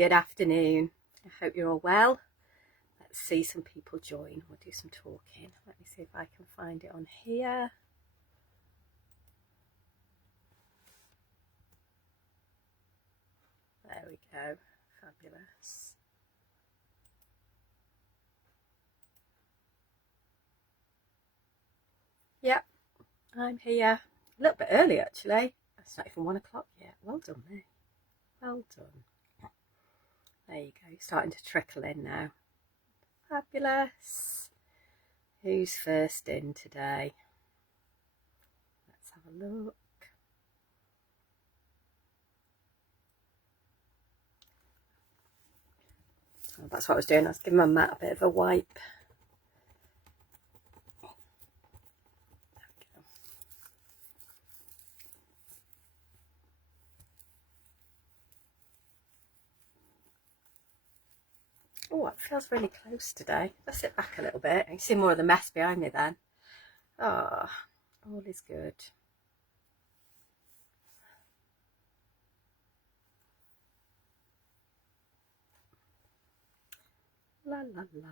Good afternoon. I hope you're all well. Let's see some people join. We'll do some talking. Let me see if I can find it on here. There we go. Fabulous. Yep, I'm here. A little bit early actually. It's not even 1 o'clock yet. Well done, me. Well done. There you go. Starting to trickle in now. Fabulous. Who's first in today? Let's have a look. Oh, that's what I was doing. I was giving my mat a bit of a wipe. Oh, it feels really close today. Let's sit back a little bit. You can see more of the mess behind me then. Oh, all is good. La la la.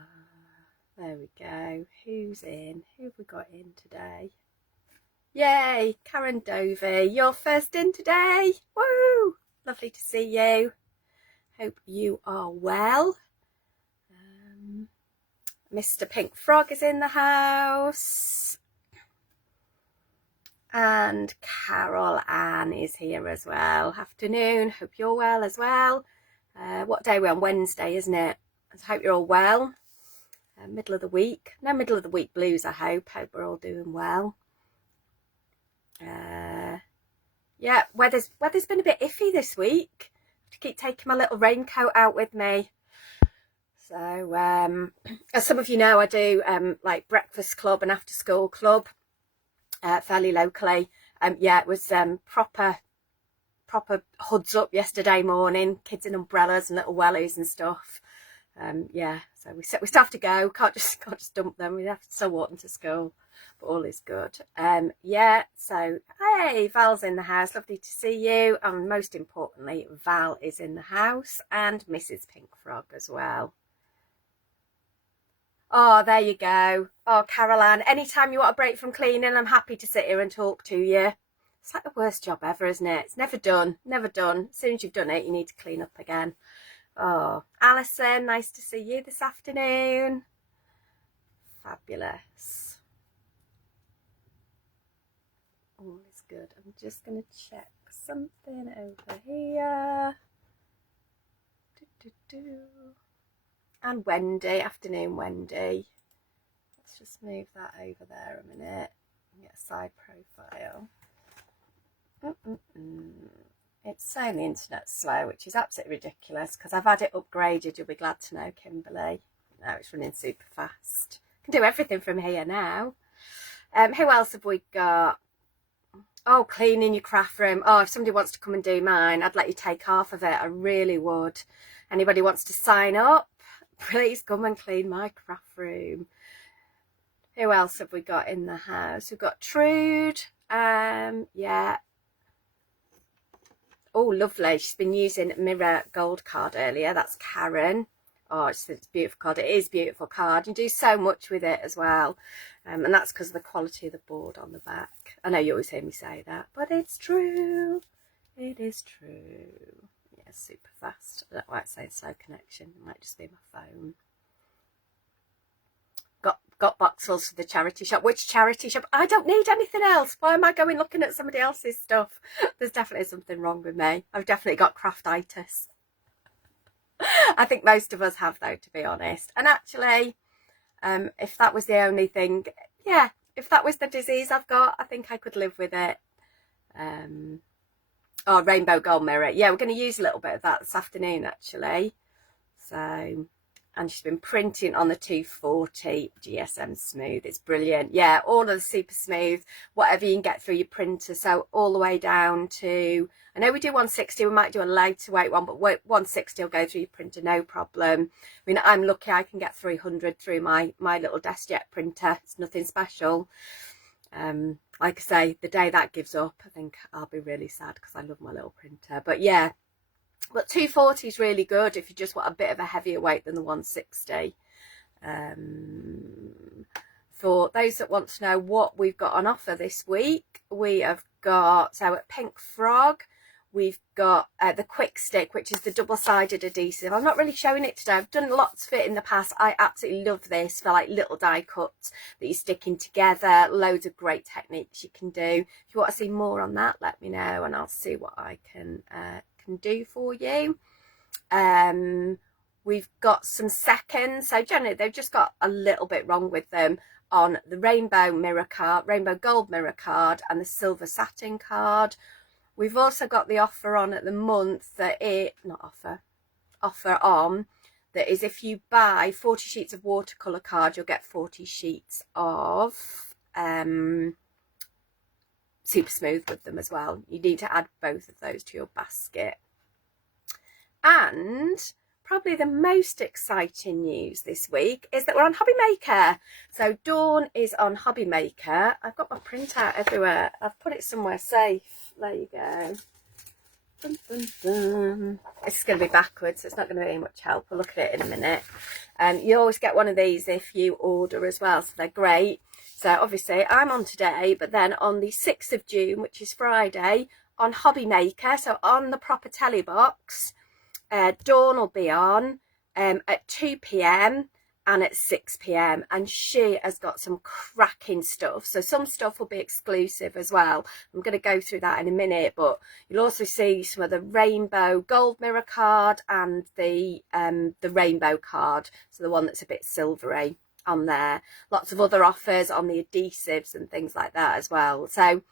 There we go. Who's in? Who have we got in today? Yay, Karen Dovey, you're first in today. Woo! Lovely to see you. Hope you are well. Mr. Pink Frog is in the house. And Carol Ann is here as well. Afternoon, hope you're well as well. What day are we on? Wednesday, isn't it? I hope you're all well. Middle of the week. No middle of the week blues, I hope. Hope we're all doing well. Yeah, weather's been a bit iffy this week. I have to keep taking my little raincoat out with me. So, as some of you know, I do like breakfast club and after school club fairly locally. Yeah, it was proper hoods up yesterday morning, kids in umbrellas and little wellies and stuff. Yeah, so we still have to go. Can't just dump them. We have to still walk them to school, but all is good. Yeah, so hey, Val's in the house. Lovely to see you. And most importantly, Val is in the house and Mrs. Pink Frog as well. Oh, there you go. Oh, Caroline, anytime you want a break from cleaning, I'm happy to sit here and talk to you. It's like the worst job ever, isn't it? It's never done, never done. As soon as you've done it, you need to clean up again. Oh, Alison, nice to see you this afternoon. Fabulous. All is good. I'm just going to check something over here. And Wendy, afternoon Wendy. Let's just move that over there a minute and get a side profile. It's saying the internet's slow, which is absolutely ridiculous because I've had it upgraded. You'll be glad to know, Kimberly. No, it's running super fast. Can do everything from here now. Who else have we got? Oh, cleaning your craft room. Oh, if somebody wants to come and do mine, I'd let you take half of it. I really would. Anybody wants to sign up? Please come and clean my craft room. Who else have we got in the house? We've got Trude. Yeah. Oh, lovely. She's been using Mirror Gold card earlier. That's Karen. Oh, it's a beautiful card. It is a beautiful card. You do so much with it as well. And that's because of the quality of the board on the back. I know you always hear me say that, but it's true. It is true. Yeah, super fast. I don't know why it's saying slow connection. It might just be my phone. Got boxfuls for the charity shop. Which charity shop? I don't need anything else. Why am I going looking at somebody else's stuff? There's definitely something wrong with me. I've definitely got craftitis. I think most of us have, though, to be honest. And actually, if that was the only thing, yeah, if that was the disease I've got, I think I could live with it. Oh, rainbow gold mirror. Yeah, we're going to use a little bit of that this afternoon, actually. So, and she's been printing on the 240 GSM Smooth. It's brilliant. Yeah, all of the super smooth, whatever you can get through your printer. So all the way down to, I know we do 160, we might do a lighter weight one, but 160 will go through your printer, no problem. I mean, I'm lucky I can get 300 through my little DeskJet printer. It's nothing special. Like I say, the day that gives up, I think I'll be really sad because I love my little printer. But yeah, But 240 is really good if you just want a bit of a heavier weight than the 160. For those that want to know what we've got on offer this week, we have got, so at Pink Frog, we've got the Quick Stick, which is the double-sided adhesive. I'm not really showing it today. I've done lots of it in the past. I absolutely love this for like little die cuts that you're sticking together. Loads of great techniques you can do. If you want to see more on that, let me know and I'll see what I can do for you. We've got some seconds. So generally they've just got a little bit wrong with them on the rainbow mirror card, rainbow gold mirror card and the silver satin card. We've also got the offer on at the month that offer on that is if you buy 40 sheets of watercolour card, you'll get 40 sheets of super smooth with them as well. You need to add both of those to your basket. And probably the most exciting news this week is that we're on Hobby Maker. So Dawn is on Hobby Maker. I've got my printout everywhere. I've put it somewhere safe. There you go. Dun, dun, dun. It's going to be backwards, so it's not going to be much help. We'll look at it in a minute. You always get one of these if you order as well, so they're great. So obviously I'm on today, but then on the 6th of June, which is Friday, on Hobby Maker, so on the proper telly box, Dawn will be on at 2 p.m. and at 6 p.m. and she has got some cracking stuff. So some stuff will be exclusive as well. I'm going to go through that in a minute, but you'll also see some of the rainbow gold mirror card and the rainbow card, so the one that's a bit silvery on there. Lots of other offers on the adhesives and things like that as well. So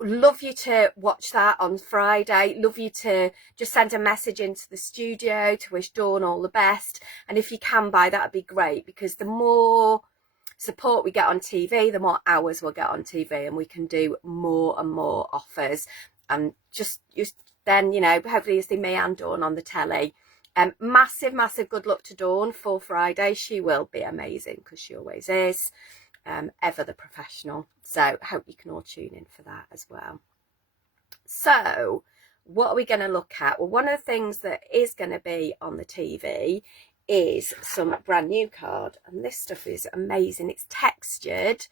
love you to watch that on Friday. Love you to just send a message into the studio to wish Dawn all the best. And if you can buy, that would be great, because the more support we get on TV, the more hours we'll get on TV and we can do more and more offers. And just then, you know, hopefully you see me and Dawn on the telly. Massive good luck to Dawn for Friday. She will be amazing, because she always is. Ever the professional. So hope you can all tune in for that as well. So what are we going to look at? Well, one of the things that is going to be on the TV is some brand new card, and this stuff is amazing. It's textured,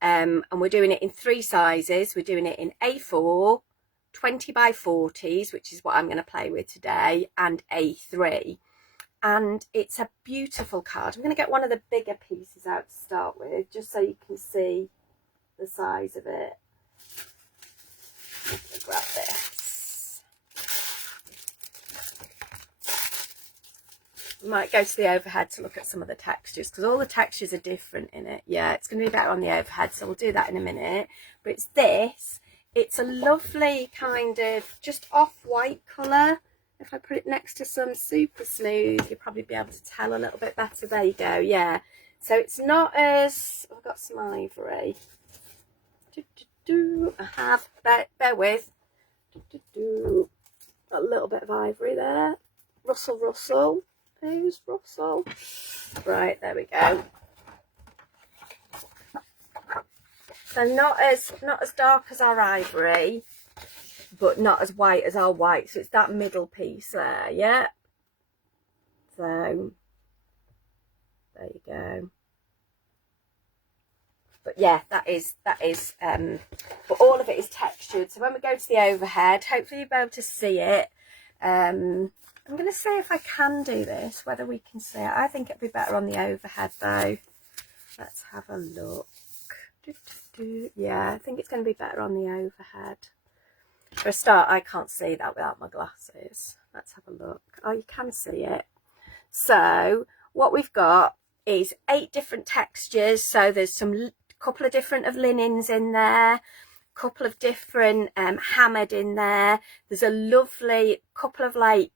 and we're doing it in 3 sizes. We're doing it in A4, 20 by 40s, which is what I'm going to play with today, and A3. And it's a beautiful card. I'm going to get one of the bigger pieces out to start with, just so you can see the size of it. Grab this. Might go to the overhead to look at some of the textures, because all the textures are different in it. Yeah, it's going to be better on the overhead, so we'll do that in a minute. But it's this. It's a lovely kind of just off-white colour. If I put it next to some super smooth, you'll probably be able to tell a little bit better. There you go, yeah. So it's not as... I've got some ivory. I have, bear with. A little bit of ivory there. Rustle. Who's Russell? Right, there we go. So not as dark as our ivory, but not as white as our white. So it's that middle piece there, yeah. So there you go. But yeah, that is but all of it is textured. So when we go to the overhead, hopefully you'll be able to see it. I'm going to see if I can do this, whether we can see it. I think it'd be better on the overhead though. Let's have a look. Yeah, I think it's going to be better on the overhead. For a start, I can't see that without my glasses. Let's have a look. Oh, you can see it. So what we've got is 8 different textures. So there's some couple of different of linens in there, couple of different hammered in there. There's a lovely couple of like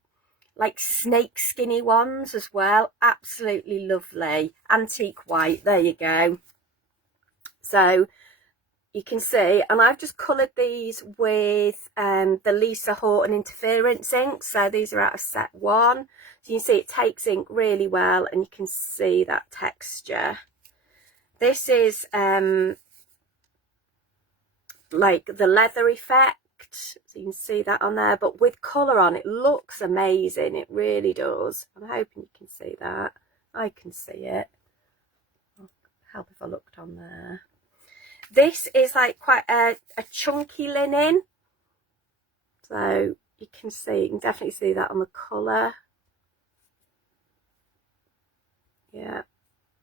snake skinny ones as well. Absolutely lovely. Antique white. There you go. So you can see, and I've just coloured these with the Lisa Horton interference ink. So these are out of set 1. So you can see it takes ink really well, and you can see that texture. This is like the leather effect. inked, so you can see that on there, but with colour on, it looks amazing. It really does. I'm hoping you can see that. I can see it. I'll help if I looked on there. This is like quite a chunky linen, so you can definitely see that on the colour. Yeah,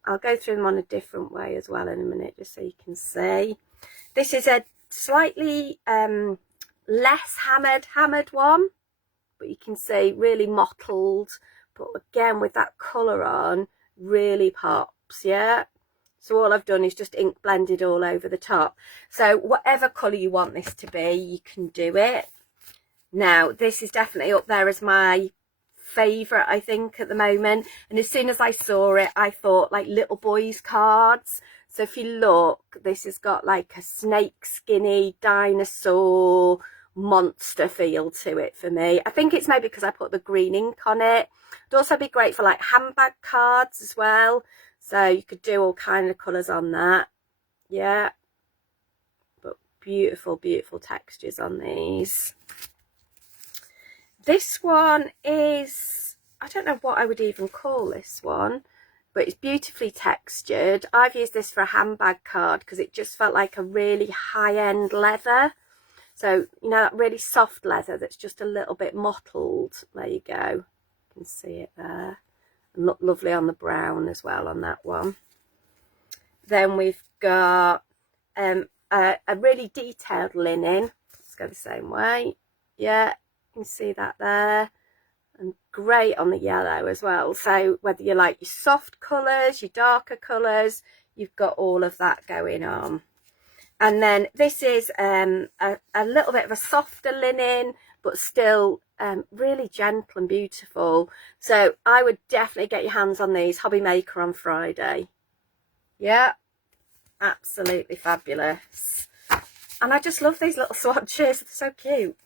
I'll go through them on a different way as well in a minute, just so you can see. This is a slightly less hammered one, but you can see really mottled, but again with that colour on, really pops. Yeah, so all I've done is just ink blended all over the top. So whatever colour you want this to be, you can do it. Now this is definitely up there as my favourite, I think, at the moment. And as soon as I saw it, I thought like little boys cards. So if you look, this has got like a snake skinny dinosaur monster feel to it for me. I think it's maybe because I put the green ink on it. It'd also be great for like handbag cards as well, so you could do all kind of colours on that. Yeah, but beautiful textures on these. This one is, I don't know what I would even call this one, but it's beautifully textured. I've used this for a handbag card because it just felt like a really high-end leather. So, you know, that really soft leather that's just a little bit mottled. There you go. You can see it there. And look lovely on the brown as well on that one. Then we've got a really detailed linen. Let's go the same way. Yeah, you can see that there. And great on the yellow as well. So whether you like your soft colours, your darker colours, you've got all of that going on. And then this is a little bit of a softer linen, but still really gentle and beautiful. So I would definitely get your hands on these. Hobby Maker on Friday. Yeah, absolutely fabulous. And I just love these little swatches. They're so cute.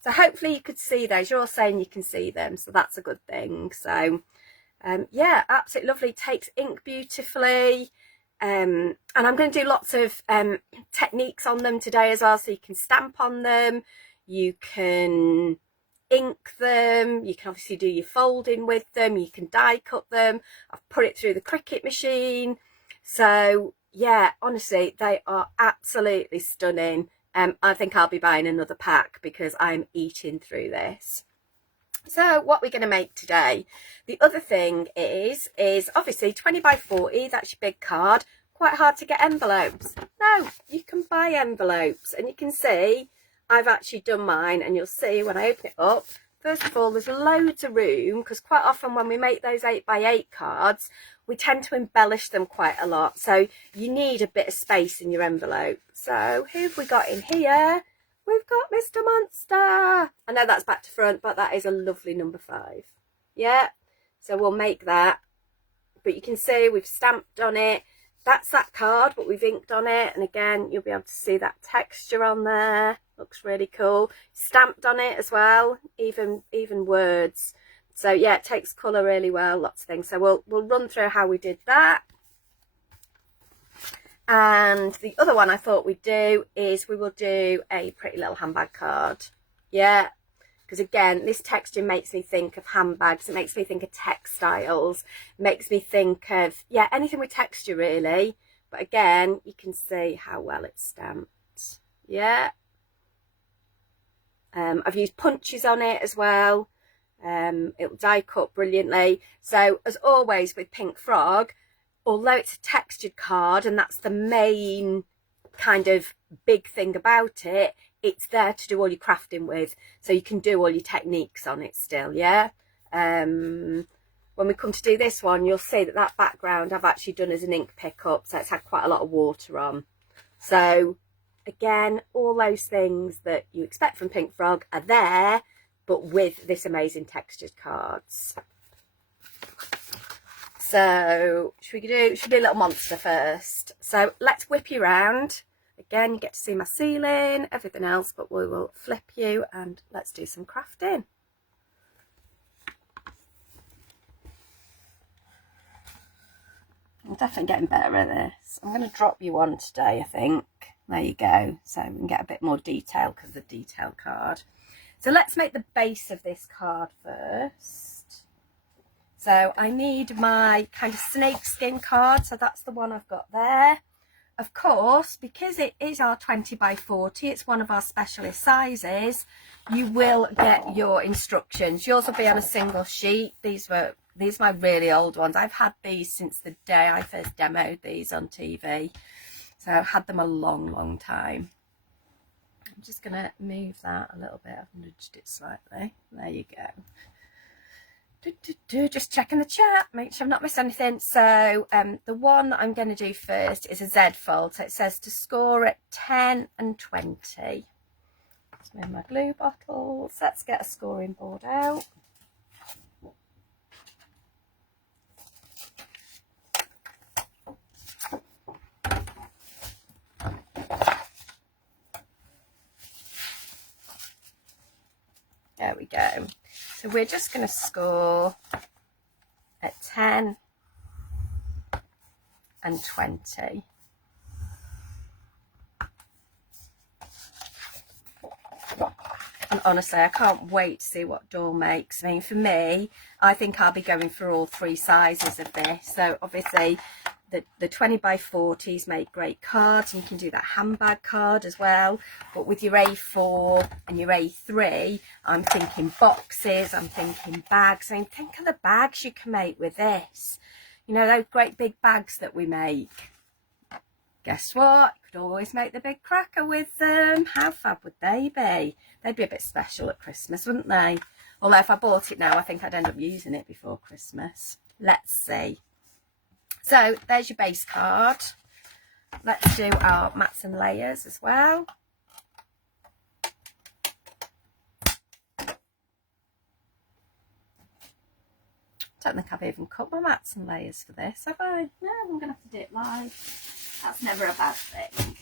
So hopefully you could see those. You're all saying you can see them, so that's a good thing. So yeah, absolutely lovely. Takes ink beautifully. And I'm going to do lots of techniques on them today as well, so you can stamp on them, you can ink them, you can obviously do your folding with them, you can die cut them. I've put it through the Cricut machine. So yeah, honestly, they are absolutely stunning. I think I'll be buying another pack because I'm eating through this. So what we're going to make today, the other thing is obviously 20 by 40, that's your big card. Quite hard to get envelopes. No, you can buy envelopes, and you can see I've actually done mine, and you'll see when I open it up, first of all, there's loads of room, because quite often when we make those 8 by 8 cards, we tend to embellish them quite a lot. So you need a bit of space in your envelope. So who have we got in here? We've got Mr. Monster. I know that's back to front, but that is a lovely number 5. Yeah, so we'll make that. But you can see we've stamped on it. That's that card, but we've inked on it. And again, you'll be able to see that texture on there. Looks really cool. Stamped on it as well, even words. So yeah, it takes colour really well, lots of things. So we'll run through how we did that. And the other one I thought we'd do is we will do a pretty little handbag card. Yeah, because again, this texture makes me think of handbags. It makes me think of textiles. It makes me think of, yeah, anything with texture really. But again, you can see how well it's stamped. Yeah. I've used punches on it as well. It'll die cut brilliantly. So as always with Pink Frog, although it's a textured card and that's the main kind of big thing about it, it's there to do all your crafting with, so you can do all your techniques on it still. Yeah. When we come to do this one, you'll see that that background I've actually done as an ink pickup, so it's had quite a lot of water on. So again, all those things that you expect from Pink Frog are there, but with this amazing textured cards. So should we do a little monster first? So let's whip you around. Again, you get to see my ceiling, everything else, but we will flip you and let's do some crafting. I'm definitely getting better at this. I'm going to drop you one today, I think. There you go. So we can get a bit more detail because of the detail card. So let's make the base of this card first. So I need my kind of snakeskin card. So that's the one I've got there. Of course, because it is our 20 by 40, it's one of our specialist sizes, you will get your instructions. Yours will be on a single sheet. These are my really old ones. I've had these since the day I first demoed these on TV. So I've had them a long time. I'm just going to move that a little bit. I've nudged it slightly. There you go. Just checking the chat, make sure I've not missed anything. So the one I'm going to do first is a Z fold. So it says to score at 10 and 20. Let's move my glue bottles. Let's get a scoring board out. There we go. So we're just going to score at 10 and 20. And honestly, I can't wait to see what Dawn makes. I mean, for me, I think I'll be going for all 3 sizes of this. So obviously, the 20 by 40s make great cards, and you can do that handbag card as well. But with your A4 and your A3, I'm thinking boxes, I'm thinking bags. I mean, think of the bags you can make with this. You know, those great big bags that we make. Guess what? You could always make the big cracker with them. How fab would they be? They'd be a bit special at Christmas, wouldn't they? Although if I bought it now, I think I'd end up using it before Christmas. Let's see. So there's your base card. Let's do our mats and layers as well. Don't think I've even cut my mats and layers for this, have I? No, I'm going to have to do it live. That's never a bad thing.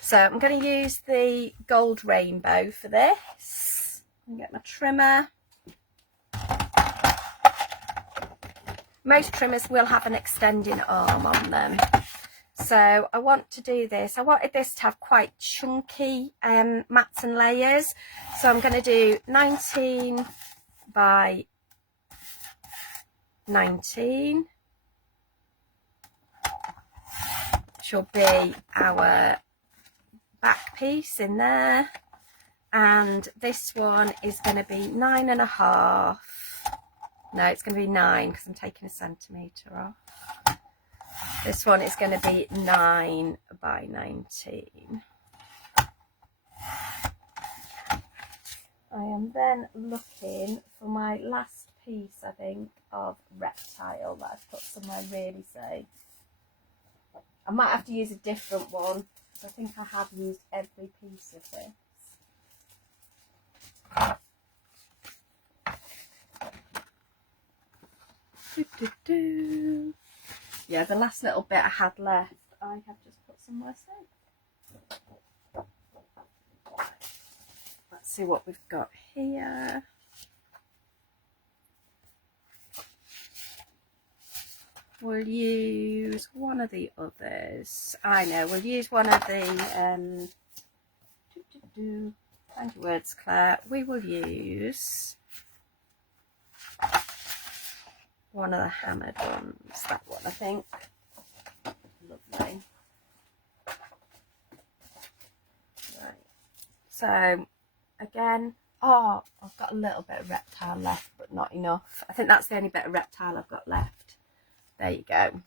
So I'm going to use the gold rainbow for this. And get my trimmer. Most trimmers will have an extending arm on them. So I want to do this. I wanted this to have quite chunky mats and layers. So I'm going to do 19 by 19. Which will be our back piece in there. And this one is going to be 9.5. No, it's going to be 9 because I'm taking a centimetre off. This one is going to be 9 by 19. I am then looking for my last piece, I think, of reptile that I've put somewhere really safe. I might have to use a different one because I think I have used every piece of this. Yeah, the last little bit I had left, I have just put somewhere safe. Let's see what we've got here. We'll use one of the others. I know, we'll use one of the thank you, words, Claire. We will use one of the hammered ones. That one, I think. Lovely. Right. So, again, oh, I've got a little bit of reptile left, but not enough. I think that's the only bit of reptile I've got left. There you go.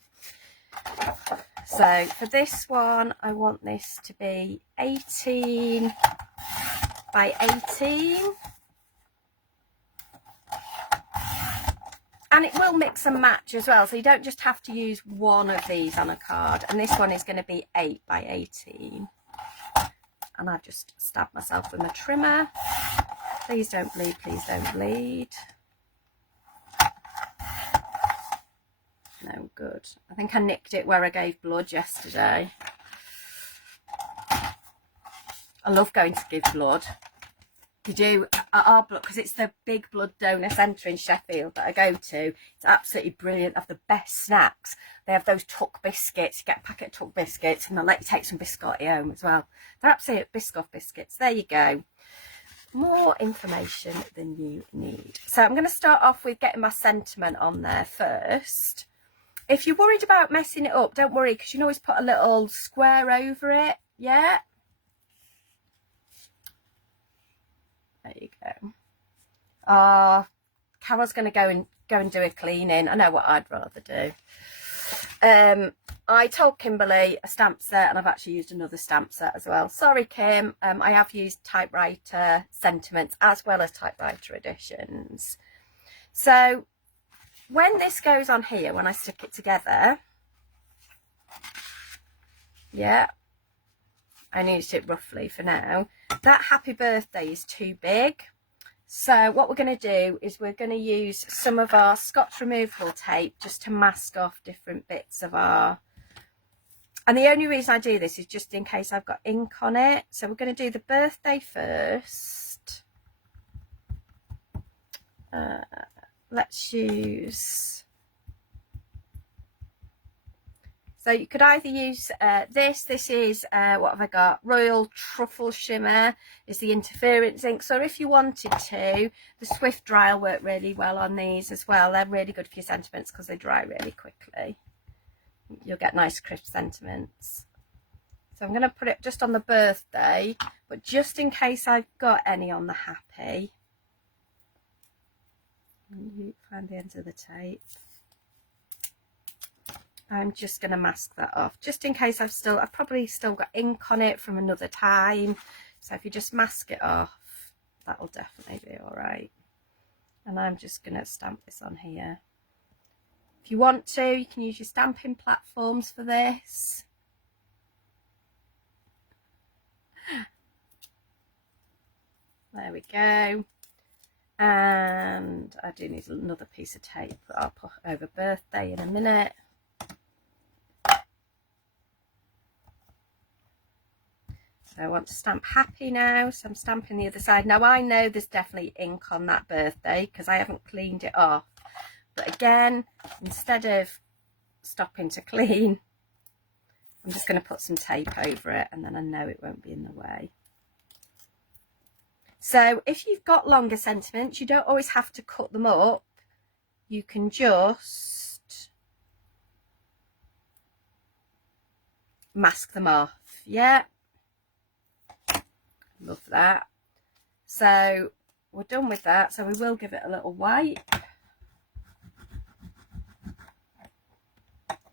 So, for this one, I want this to be 18 by 18. And it will mix and match as well, so you don't just have to use one of these on a card. And this one is going to be 8 by 18. And I've just stabbed myself with my trimmer. Please don't bleed, please don't bleed. No, good. I think I nicked it where I gave blood yesterday. I love going to give blood. You do at our blood, because it's the big blood donor centre in Sheffield that I go to. It's absolutely brilliant. They have the best snacks. They have those tuck biscuits. You get a packet of tuck biscuits and they'll let you take some biscotti home as well. They're absolute Biscoff biscuits. There you go. More information than you need. So I'm going to start off with getting my sentiment on there first. If you're worried about messing it up, don't worry, because you can always put a little square over it. Yeah. There you go. Carol's going to go and do a cleaning. I know what I'd rather do. I told Kimberly a stamp set, and I've actually used another stamp set as well. Sorry, Kim. I have used typewriter sentiments as well as typewriter editions. So when this goes on here, when I stick it together, yeah, I used it roughly for now. That happy birthday is too big. So what we're going to do is we're going to use some of our Scotch removable tape just to mask off different bits of our... And the only reason I do this is just in case I've got ink on it. So we're going to do the birthday first. Let's use... So you could either use this is, what have I got? Royal Truffle Shimmer is the interference ink. So if you wanted to, the Swift Dry will work really well on these as well. They're really good for your sentiments because they dry really quickly. You'll get nice crisp sentiments. So I'm going to put it just on the birthday, but just in case I've got any on the happy. You find the ends of the tape. I'm just going to mask that off just in case I've probably still got ink on it from another time. So if you just mask it off, that'll definitely be all right. And I'm just going to stamp this on here. If you want to, you can use your stamping platforms for this. There we go. And I do need another piece of tape that I'll put over birthday in a minute. So I want to stamp happy now, so I'm stamping the other side. Now I know there's definitely ink on that birthday because I haven't cleaned it off. But again, instead of stopping to clean, I'm just going to put some tape over it and then I know it won't be in the way. So if you've got longer sentiments, you don't always have to cut them up. You can just mask them off, yeah. Love that. So we're done with that, so we will give it a little wipe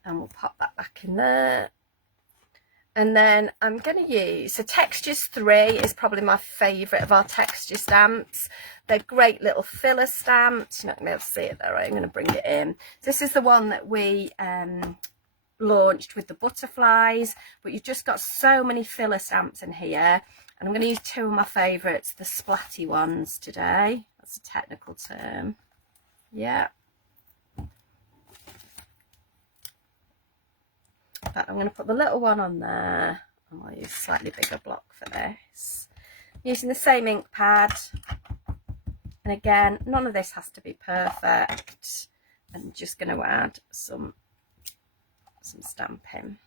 and we'll pop that back in there. And then I'm going to use, so Textures 3 is probably my favourite of our texture stamps. They're great little filler stamps. You're not going to be able to see it there, right? I'm going to bring it in. This is the one that we launched with the butterflies, but you've just got so many filler stamps in here. And I'm going to use two of my favourites, the splatty ones today. That's a technical term. Yeah. But I'm going to put the little one on there. And I'll use a slightly bigger block for this. Using the same ink pad. And again, none of this has to be perfect. I'm just going to add some stamping.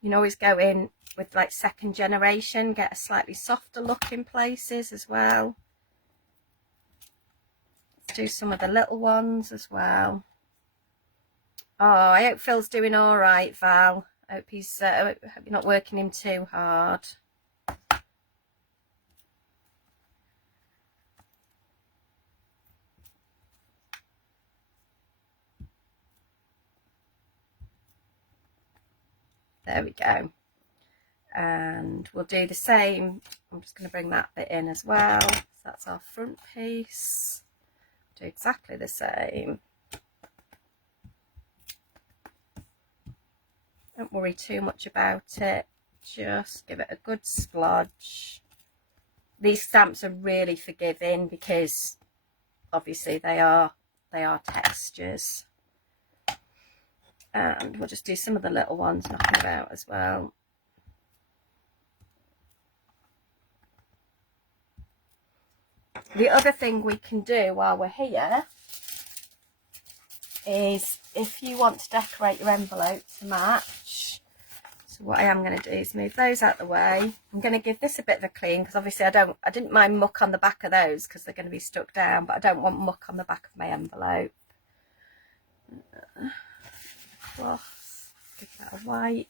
You can always go in with like second generation, get a slightly softer look in places as well. Let's do some of the little ones as well. Oh, I hope Phil's doing all right, Val. I hope hope you're not working him too hard. There we go. And we'll do the same. I'm just going to bring that bit in as well. So that's our front piece. Do exactly the same. Don't worry too much about it. Just give it a good splodge. These stamps are really forgiving because obviously they are textures. And we'll just do some of the little ones knocking about as well. The other thing we can do while we're here is, if you want to decorate your envelope to match, so what I am going to do is move those out the way. I'm going to give this a bit of a clean because obviously I didn't mind muck on the back of those because they're going to be stuck down, but I don't want muck on the back of my envelope. Cloth, give that a wipe.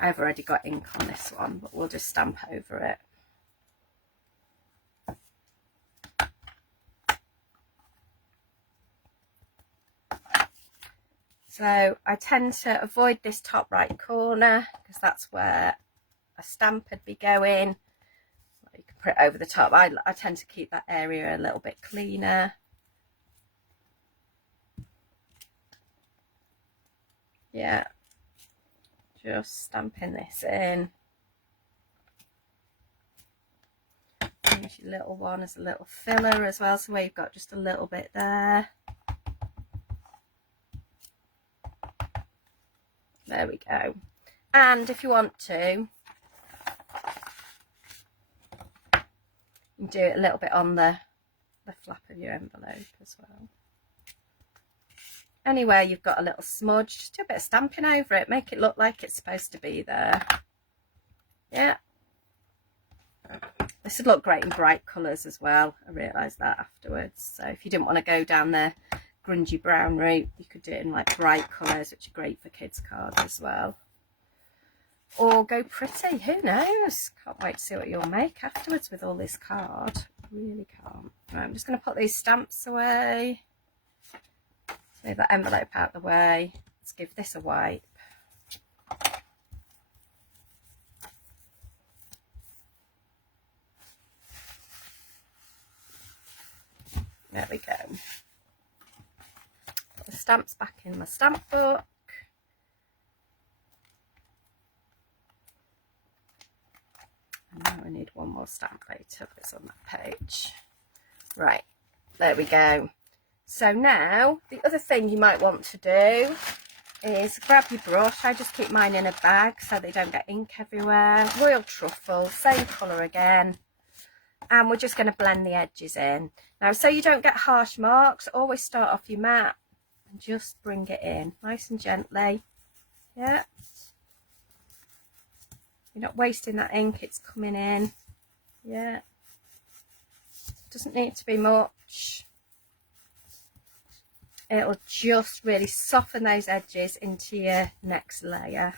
I've already got ink on this one, but we'll just stamp over it. So I tend to avoid this top right corner because that's where a stamp would be going. You can put it over the top. I tend to keep that area a little bit cleaner. Yeah, just stamping this in. Use your little one as a little filler as well, so where you've got just a little bit there. There we go. And if you want to, you can do it a little bit on the flap of your envelope as well. Anywhere you've got a little smudge, just do a bit of stamping over it, make it look like it's supposed to be there. Yeah. This would look great in bright colours as well. I realised that afterwards. So if you didn't want to go down the grungy brown route, you could do it in like bright colours, which are great for kids' cards as well. Or go pretty, who knows? Can't wait to see what you'll make afterwards with all this card. Really can't. Right, I'm just going to put these stamps away. Move that envelope out the way. Let's give this a wipe. There we go. Put the stamps back in my stamp book. And now I need one more stamp later, but it's on that page. Right, there we go. So now, the other thing you might want to do is grab your brush. I just keep mine in a bag so they don't get ink everywhere. Royal Truffle, same colour again. And we're just going to blend the edges in. Now, so you don't get harsh marks, always start off your mat and just bring it in nice and gently. Yeah. You're not wasting that ink, it's coming in. Yeah. Doesn't need to be much. It'll just really soften those edges into your next layer.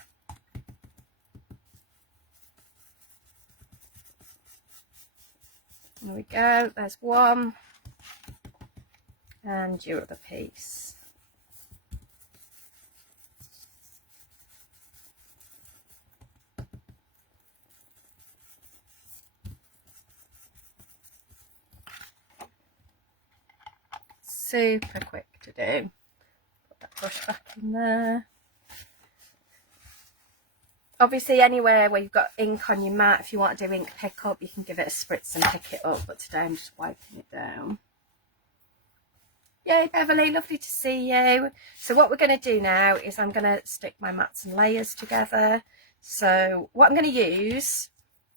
There we go, there's one. And your other piece. Super quick to do. Put that brush back in there. Obviously, anywhere where you've got ink on your mat, if you want to do ink pickup, you can give it a spritz and pick it up. But today I'm just wiping it down. Yay, Beverly, lovely to see you. So what we're going to do now is I'm going to stick my mats and layers together. So what I'm going to use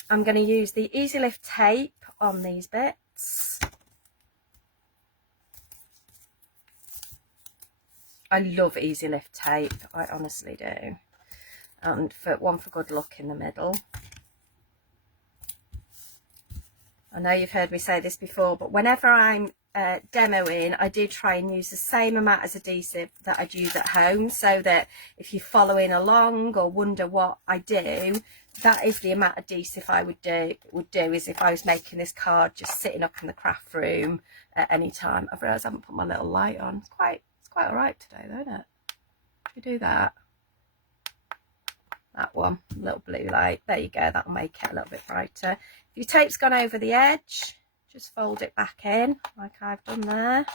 the Easy Lift tape on these bits. I love Easy Lift tape, I honestly do. And for good luck in the middle. I know you've heard me say this before, but whenever I'm demoing, I do try and use the same amount as adhesive that I'd use at home, so that if you're following along or wonder what I do, that is the amount of adhesive I would do is if I was making this card just sitting up in the craft room at any time. I've realised I haven't put my little light on. It's quite all right today though, isn't it? If you do that one, little blue light, there you go, that'll make it a little bit brighter. If your tape's gone over the edge, just fold it back in like I've done there.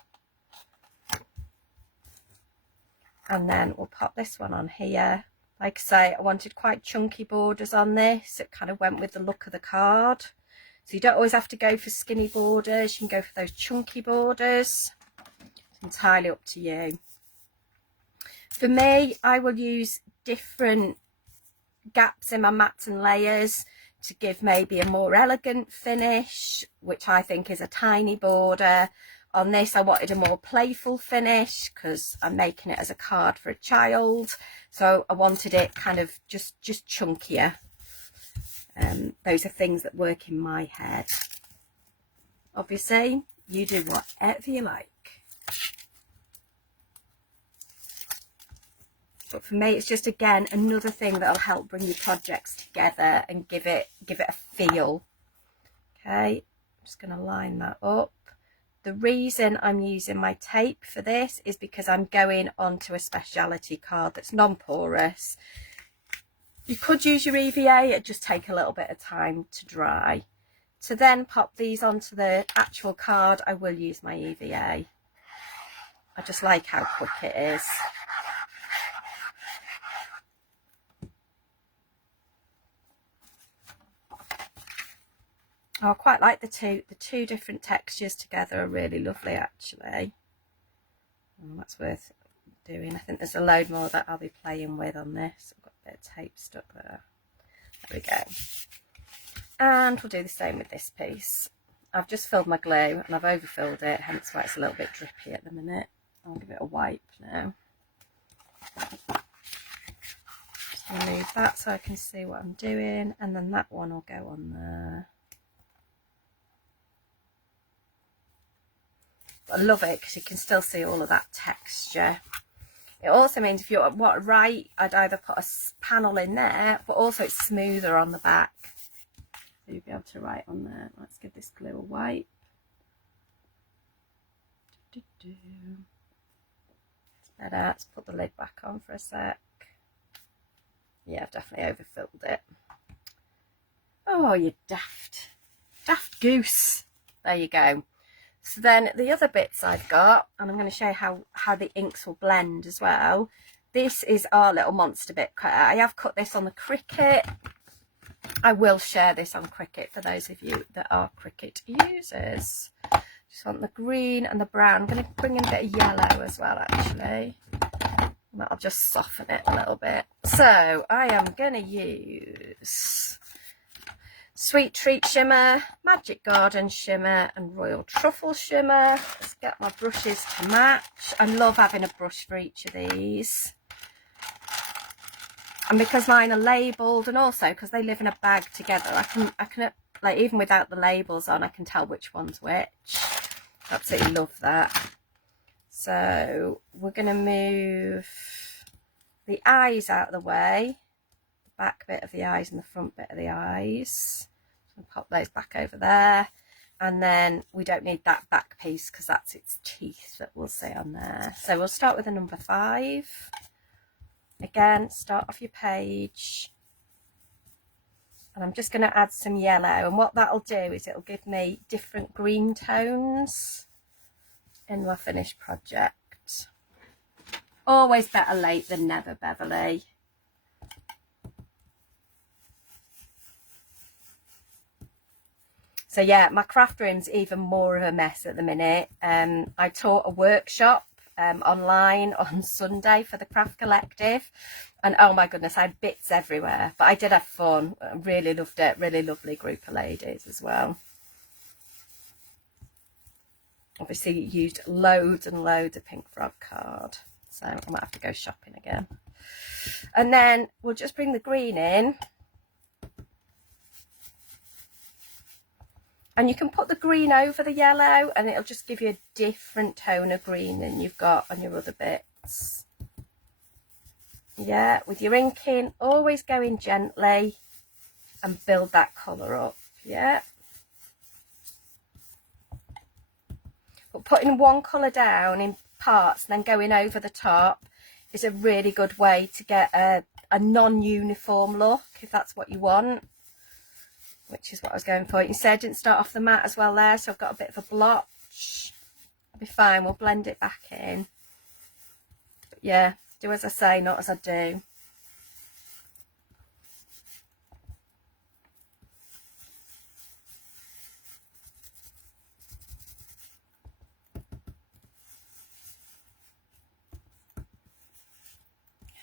And then we'll pop this one on here. Like I say, I wanted quite chunky borders on this. It kind of went with the look of the card. So you don't always have to go for skinny borders. You can go for those chunky borders. It's entirely up to you. For me, I will use different gaps in my mats and layers to give maybe a more elegant finish, which I think is a tiny border. On this, I wanted a more playful finish because I'm making it as a card for a child. So I wanted it kind of just chunkier. Those are things that work in my head. Obviously, you do whatever you like. But for me, it's just, again, another thing that'll help bring your projects together and give it a feel. Okay, I'm just going to line that up. The reason I'm using my tape for this is because I'm going onto a speciality card that's non-porous. You could use your EVA, it'd just take a little bit of time to dry. To then pop these onto the actual card, I will use my EVA. I just like how quick it is. Oh, I quite like the two different textures together are really lovely, actually. Oh, that's worth doing. I think there's a load more that I'll be playing with on this. I've got a bit of tape stuck there. There we go. And we'll do the same with this piece. I've just filled my glue and I've overfilled it, hence why it's a little bit drippy at the minute. I'll give it a wipe now. Just remove that so I can see what I'm doing, and then that one will go on there. I love it because you can still see all of that texture. It also means if you want to write, I'd either put a panel in there, but also it's smoother on the back. So you'll be able to write on there. Let's give this glue a wipe. It's better. Let's put the lid back on for a sec. Yeah, I've definitely overfilled it. Oh, you daft goose. There you go. So then the other bits I've got, and I'm going to show you how the inks will blend as well. This is our little monster bit cutter. I have cut this on the Cricut. I will share this on Cricut for those of you that are Cricut users. Just want the green and the brown. I'm going to bring in a bit of yellow as well, actually. And that'll just soften it a little bit. So I am going to use Sweet Treat Shimmer, Magic Garden Shimmer and Royal Truffle Shimmer. Let's get my brushes to match. I love having a brush for each of these. And because mine are labelled, and also because they live in a bag together, I can like, even without the labels on, I can tell which one's which. Absolutely love that. So we're going to move the eyes out of the way. The back bit of the eyes and the front bit of the eyes. Pop those back over there, and then we don't need that back piece because that's its teeth that we'll see on there. So we'll start with a number 5. Again, start off your page, and I'm just going to add some yellow, and what that'll do is it'll give me different green tones in my finished project. Always better late than never, Beverly. So yeah, my craft room's even more of a mess at the minute. I taught a workshop online on Sunday for the Craft Collective, and oh my goodness, I had bits everywhere, but I did have fun. I really loved it. Really lovely group of ladies as well. Obviously used loads and loads of pink frog card, so I might have to go shopping again. And then we'll just bring the green in. And you can put the green over the yellow and it'll just give you a different tone of green than you've got on your other bits. Yeah, with your inking, always go in gently and build that colour up. Yeah. But putting one colour down in parts and then going over the top is a really good way to get a non-uniform look, if that's what you want. Which is what I was going for. You said I didn't start off the mat as well there, so I've got a bit of a blotch. It'll be fine, we'll blend it back in. But yeah, Do as I say, not as I do.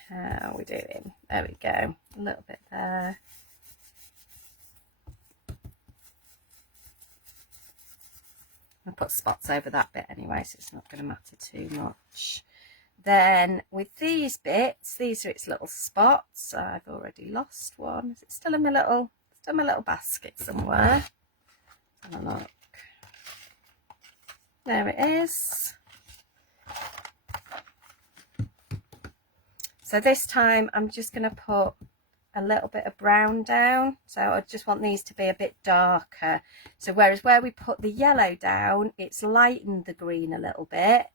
How are we doing? There we go. A little bit there. I'll put spots over that bit anyway, so it's not going to matter too much. Then with these bits, these are its little spots. I've already lost one. Is it still in my little basket somewhere? Have a look. There it is. So this time I'm just going to put a little bit of brown down. So I just want these to be a bit darker. So whereas where we put the yellow down, it's lightened the green a little bit.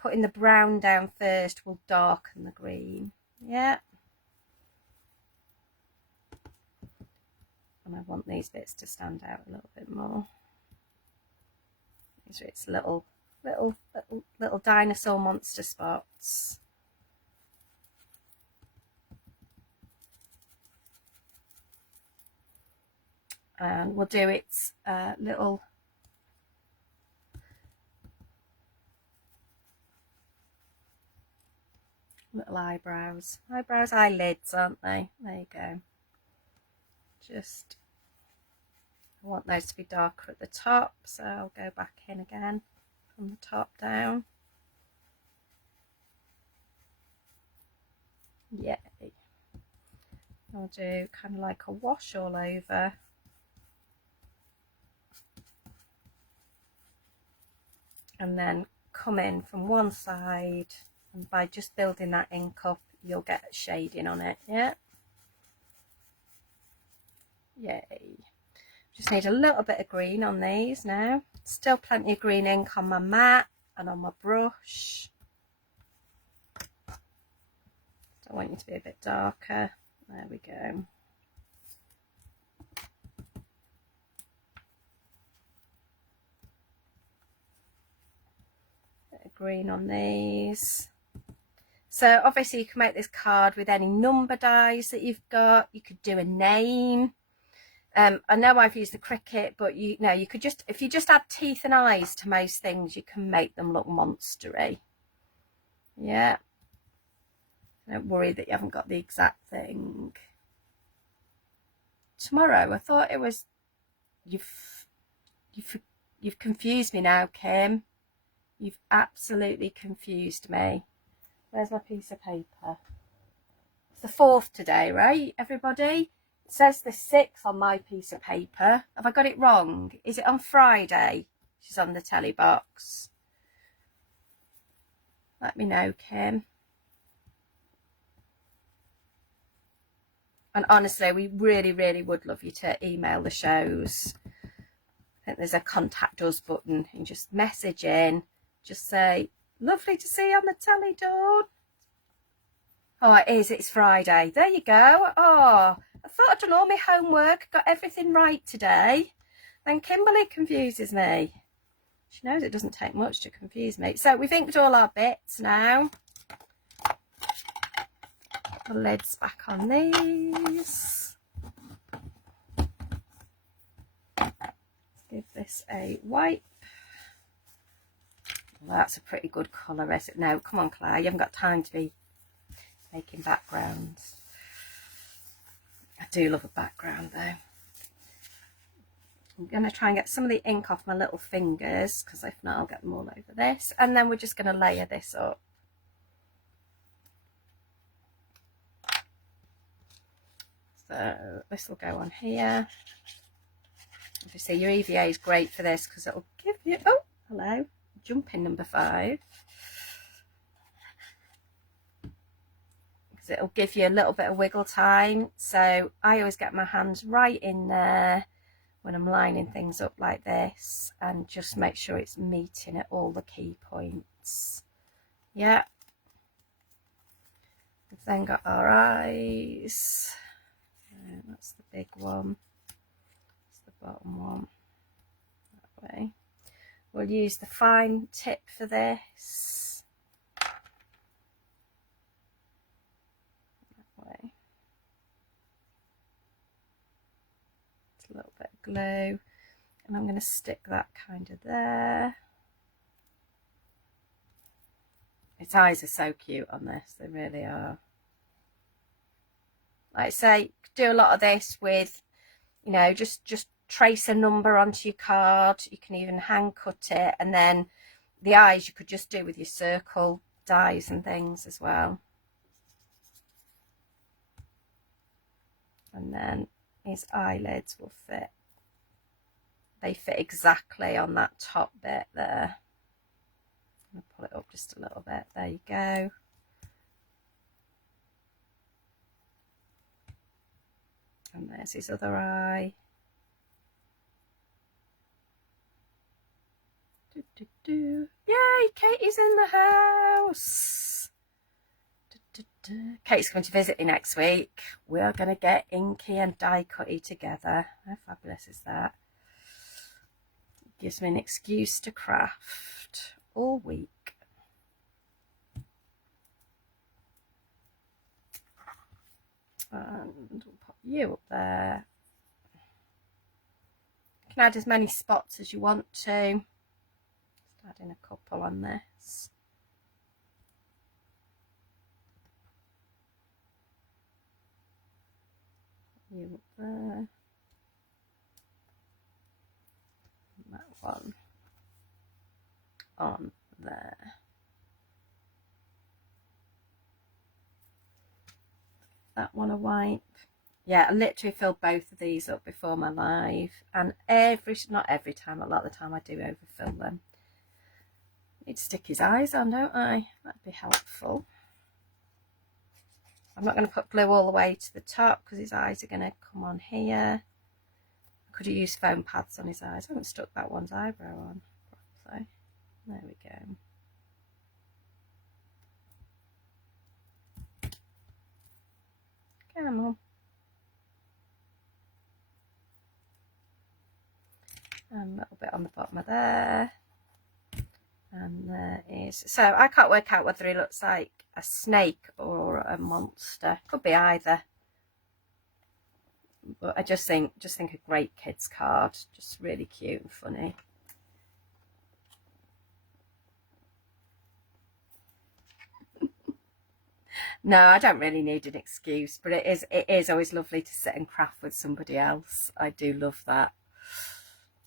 Putting the brown down first will darken the green. Yeah. And I want these bits to stand out a little bit more. These are its little dinosaur monster spots. And we'll do its little eyebrows. Eyelids, aren't they? There you go. Just, I want those to be darker at the top, so I'll go back in again from the top down. Yay. I'll do kind of like a wash all over. And then come in from one side, and by just building that ink up, you'll get shading on it. Yeah. Yay. Just need a little bit of green on these now. Still plenty of green ink on my mat and on my brush. I want you to be a bit darker. There we go. Bit of green on these. So obviously you can make this card with any number dies that you've got. You could do a name. I know I've used the cricket, but you know, you could just, if you just add teeth and eyes to most things, you can make them look monstery. Yeah. Don't worry that you haven't got the exact thing. Tomorrow, I thought it was, you've confused me now, Kim. You've absolutely confused me. Where's my piece of paper? It's the 4th today, right, everybody? It says the 6th on my piece of paper. Have I got it wrong? Is it on Friday? She's on the telly box. Let me know, Kim. And honestly, we really, really would love you to email the shows. I think there's a contact us button. You can just message in. Just say, lovely to see you on the telly, Dawn. Oh, it is. It's Friday. There you go. Oh, I thought I'd done all my homework, got everything right today. Then Kimberly confuses me. She knows it doesn't take much to confuse me. So we've inked all our bits now. The lids back on these. Let's give this a wipe. Well, that's a pretty good colour, isn't it? No, come on, Claire. You haven't got time to be making backgrounds. I do love a background, though. I'm going to try and get some of the ink off my little fingers, because if not, I'll get them all over this. And then we're just going to layer this up. So this will go on here. Obviously, your EVA is great for this because it'll give you, oh, hello, jumping number 5. Because it'll give you a little bit of wiggle time. So I always get my hands right in there when I'm lining things up like this, and just make sure it's meeting at all the key points. Yeah. We've then got our eyes. That's the big one. That's the bottom one. That way. We'll use the fine tip for this. a little bit of glue, and I'm going to stick that kind of there. Its eyes are so cute on this, they really are. Like I say, you could do a lot of this with, you know, just trace a number onto your card. You can even hand cut it, and then the eyes you could just do with your circle dies and things as well. And then his eyelids will fit. They fit exactly on that top bit there. I'm going to pull it up just a little bit. There you go. And there's his other eye. Yay, Katie's in the house. Kate's going to visit me next week. We are going to get inky and die cutty together. How fabulous is that? Gives me an excuse to craft all week. And we'll pop you up there. You can add as many spots as you want to. Just add in a couple on this. You up there. And that one on there. That one a wipe. Yeah, I literally filled both of these up before my live, and not every time, a lot of the time I do overfill them. Need to stick his eyes on, don't I? That'd be helpful. I'm not going to put glue all the way to the top because his eyes are going to come on here. I could have used foam pads on his eyes. I haven't stuck that one's eyebrow on properly. There we go. Come on. And a little bit on the bottom of there. And there is, so I can't work out whether he looks like a snake or a monster. Could be either. But I just think a great kids card. Just really cute and funny. No, I don't really need an excuse, but it is always lovely to sit and craft with somebody else. I do love that.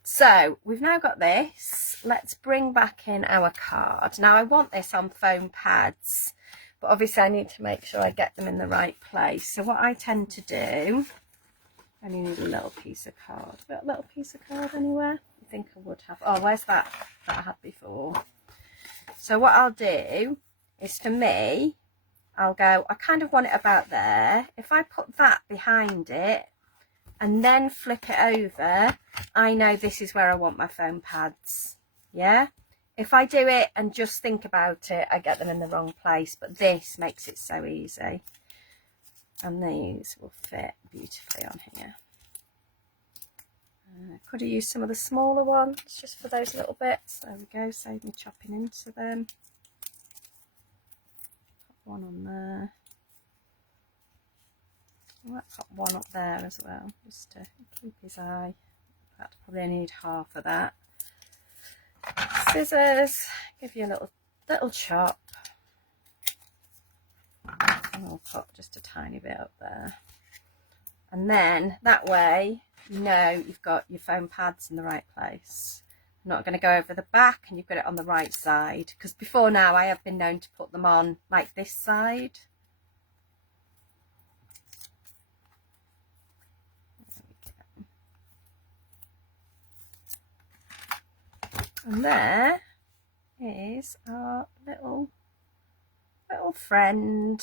So we've now got this. Let's bring back in our card. Now I want this on foam pads, but obviously I need to make sure I get them in the right place. So what I tend to do, I only need a little piece of card. Got a little piece of card anywhere? I think I would have. Oh, where's that I had before? So what I'll do is, for me, I'll go, I kind of want it about there. If I put that behind it and then flip it over, I know this is where I want my foam pads. Yeah, if I do it and just think about it, I get them in the wrong place, but this makes it so easy. And these will fit beautifully on here. Could have used some of the smaller ones just for those little bits. There we go, save me chopping into them. Put one on there. I might put one up there as well, just to keep his eye. In fact, probably only need half of that. Scissors, give you a little chop. And I'll put just a tiny bit up there. And then that way, you know you've got your foam pads in the right place. I'm not going to go over the back, and you've got it on the right side. Because before now, I have been known to put them on like this side. And there is our little friend.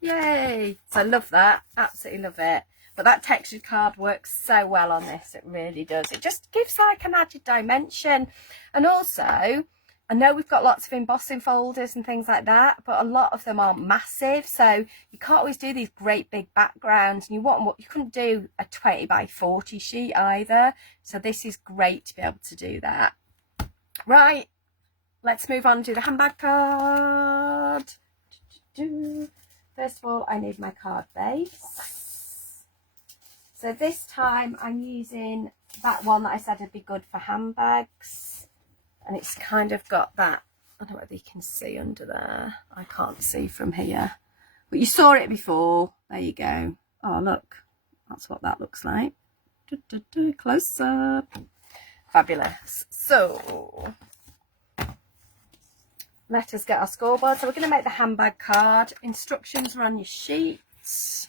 Yay! So I love that, absolutely love it. But that textured card works so well on this, it really does. It just gives like an added dimension. And also, I know we've got lots of embossing folders and things like that, but a lot of them aren't massive, so you can't always do these great big backgrounds, and you couldn't do a 20 by 40 sheet either, so this is great to be able to do that. Right, let's move on to the handbag card. 30 first of all I need my card base. So this time I'm using that one that I said would be good for handbags, and it's kind of got that, I don't know whether you can see under there, I can't see from here, but you saw it before. There you go. Oh look, that's what that looks like. Close up. Fabulous. So let us get our scoreboard. So we're going to make the handbag card. Instructions are on your sheets.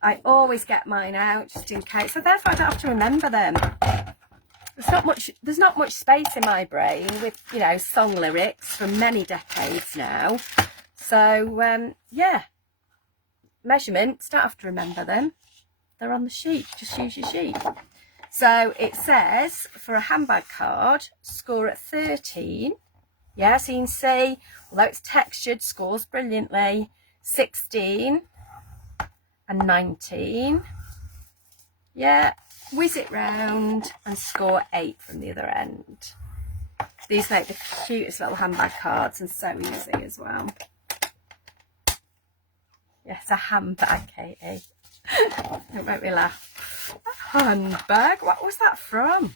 I always get mine out just in case, so therefore I don't have to remember them. There's not much space in my brain with, you know, song lyrics from many decades now. So yeah, measurements, don't have to remember them. They're on the sheet, just use your sheet. So it says for a handbag card, score at 13. Yeah, so you can see, although it's textured, scores brilliantly. 16 and 19. Yeah, whiz it round and score 8 from the other end. These make the cutest little handbag cards and so easy as well. Yes, a handbag, Katie. Don't make me laugh. A handbag? What was that from?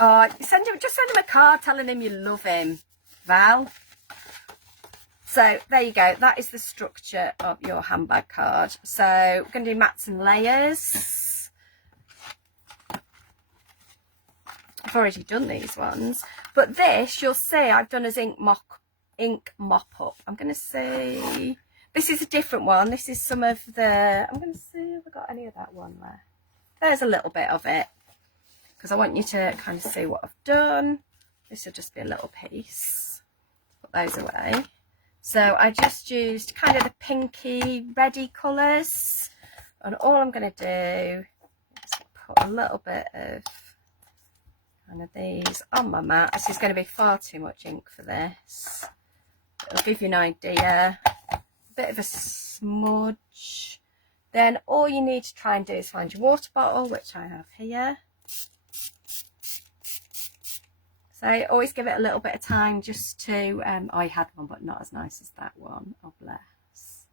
Oh, just send him a card telling him you love him, Val. So there you go. That is the structure of your handbag card. So we're going to do mats and layers. I've already done these ones, but this you'll see I've done as ink mop up. I'm going to see. This is a different one. This is some of the. I'm going to see if I've got any of that one there. There's a little bit of it, because I want you to kind of see what I've done. This will just be a little piece. Put those away. So I just used kind of the pinky reddy colours, and all I'm going to do is put a little bit of kind of these on my mat. This is going to be far too much ink for this. It'll give you an idea. A bit of a smudge. Then all you need to try and do is find your water bottle, which I have here. So always give it a little bit of time just to, I had one but not as nice as that one. Oh bless.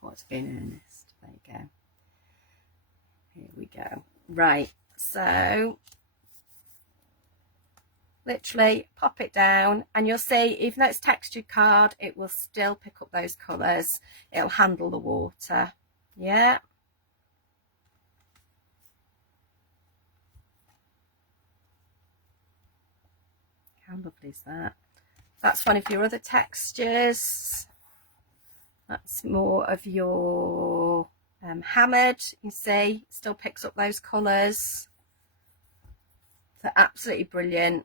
What's been earnest. There you go. Here we go. Right, so literally pop it down and you'll see, even though it's textured card, it will still pick up those colours. It'll handle the water. Yeah. How lovely is that? That's one of your other textures. That's more of your hammered. You see, still picks up those colours. They're absolutely brilliant.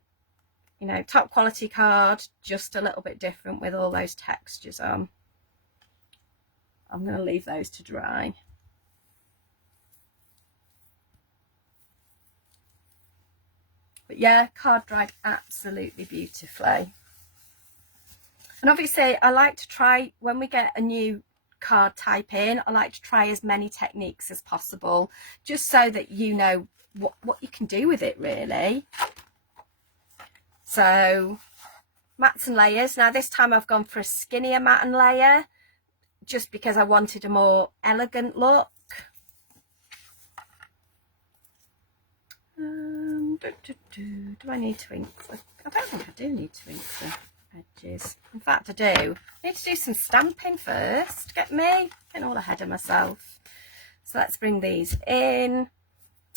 You know, top quality card, just a little bit different with all those textures on. I'm going to leave those to dry. But yeah, card dried absolutely beautifully. And obviously I like to try, when we get a new card type in, I like to try as many techniques as possible, just so that you know what you can do with it really. So mats and layers. Now this time I've gone for a skinnier mat and layer, just because I wanted a more elegant look. Do I need to ink? I don't think I do need to ink the edges. In fact, I do. I need to do some stamping first. Get me getting all ahead of myself. So let's bring these in.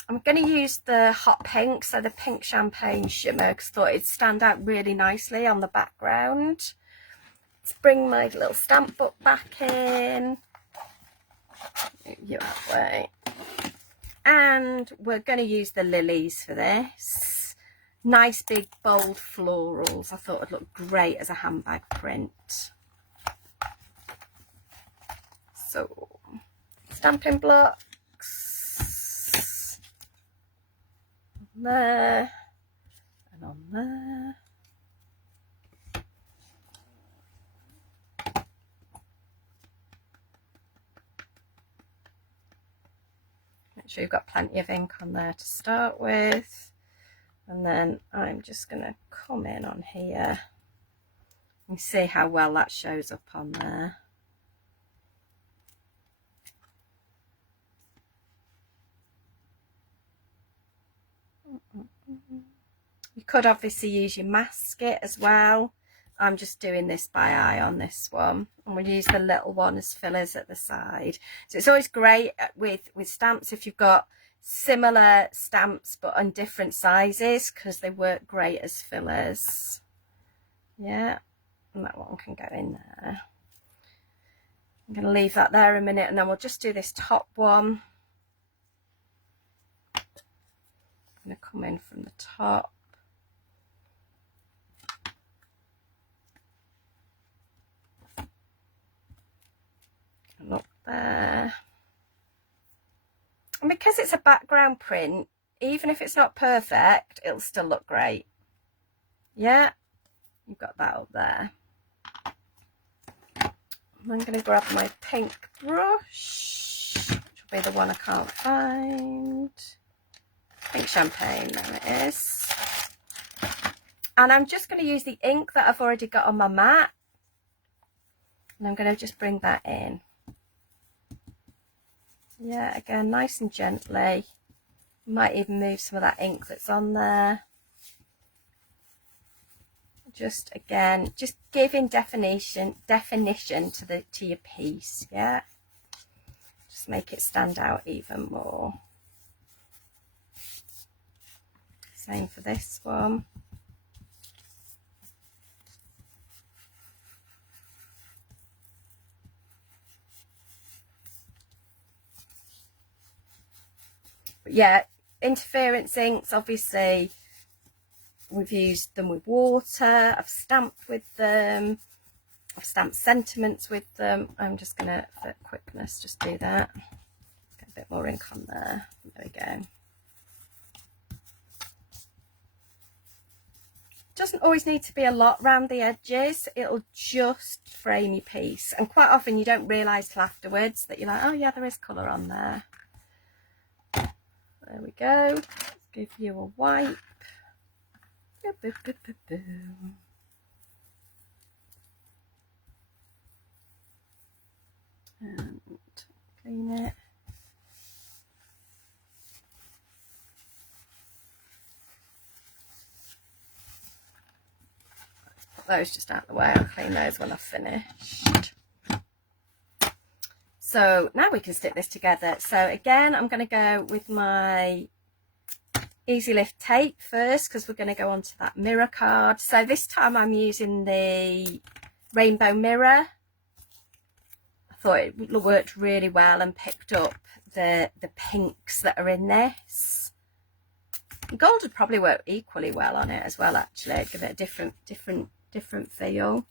I'm going to use the hot pink, so the pink champagne shimmer, because I thought it'd stand out really nicely on the background. Let's bring my little stamp book back in. Move you that way. And we're going to use the lilies for this. Nice big bold florals. I thought would look great as a handbag print. So stamping blocks on there and on there. Make sure you've got plenty of ink on there to start with, and then I'm just going to come in on here You see how well that shows up on there. You could obviously use your masket as well. I'm just doing this by eye on this one, and we'll use the little one as fillers at the side. So it's always great with stamps if you've got similar stamps but on different sizes, because they work great as fillers. Yeah, and that one can go in there. I'm going to leave that there a minute, and then we'll just do this top one. I'm going to come in from the top. And up there. And because it's a background print, even if it's not perfect, it'll still look great. Yeah, you've got that up there. I'm going to grab my pink brush, which will be the one I can't find. Pink champagne, there it is. And I'm just going to use the ink that I've already got on my mat. And I'm going to just bring that in. Yeah, again, nice and gently. Might even move some of that ink that's on there. Just again, just giving definition to your piece. Yeah, just make it stand out even more. Same for this one. But yeah, interference inks, obviously we've used them with water, I've stamped with them, I've stamped sentiments with them. I'm just gonna, for quickness, just do that. Get a bit more ink on there. There we go. Doesn't always need to be a lot around the edges, it'll just frame your piece, and quite often you don't realise till afterwards that you're like, oh yeah, there is colour on there. There we go. Let's give you a wipe. And clean it. Put those just out of the way. I'll clean those when I've finished. So now we can stick this together. So again, I'm going to go with my Easy Lift tape first, because we're going to go on to that mirror card. So this time I'm using the rainbow mirror. I thought it worked really well and picked up the pinks that are in this. Gold would probably work equally well on it as well, actually. Give it a different feel.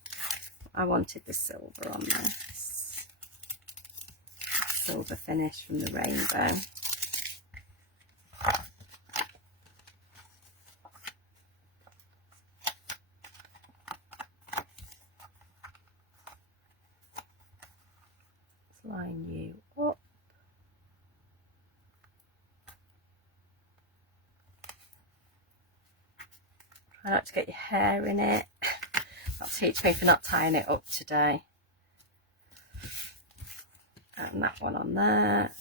I wanted the silver on this. Silver finish from the rainbow. Line you up. Try not to get your hair in it. That'll teach me for not tying it up today. And that one on there.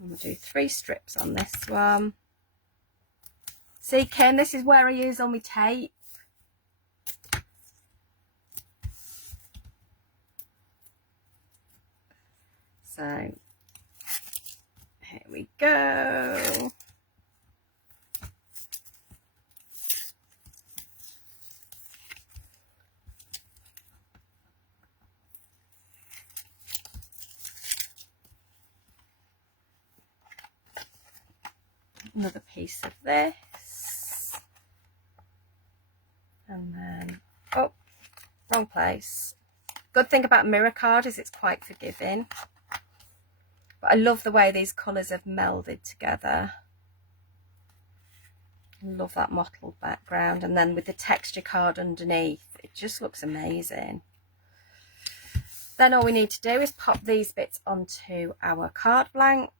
And we'll do 3 strips on this one. See, Kim, this is where I use all my tape. So here we go. Another piece of this. And then, oh, wrong place. Good thing about mirror card is it's quite forgiving. But I love the way these colours have melded together. I love that mottled background, and then with the texture card underneath, it just looks amazing. Then all we need to do is pop these bits onto our card blank.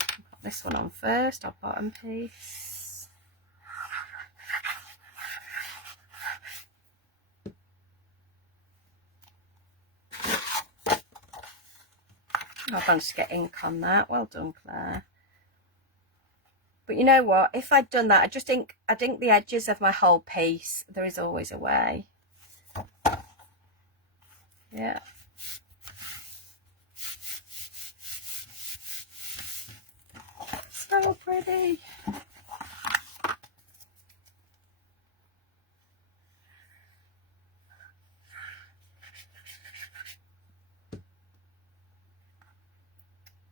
Pop this one on first, our bottom piece. I've managed to get ink on that. Well done, Claire. But you know what? If I'd done that, I'd ink the edges of my whole piece. There is always a way. Yeah. So pretty.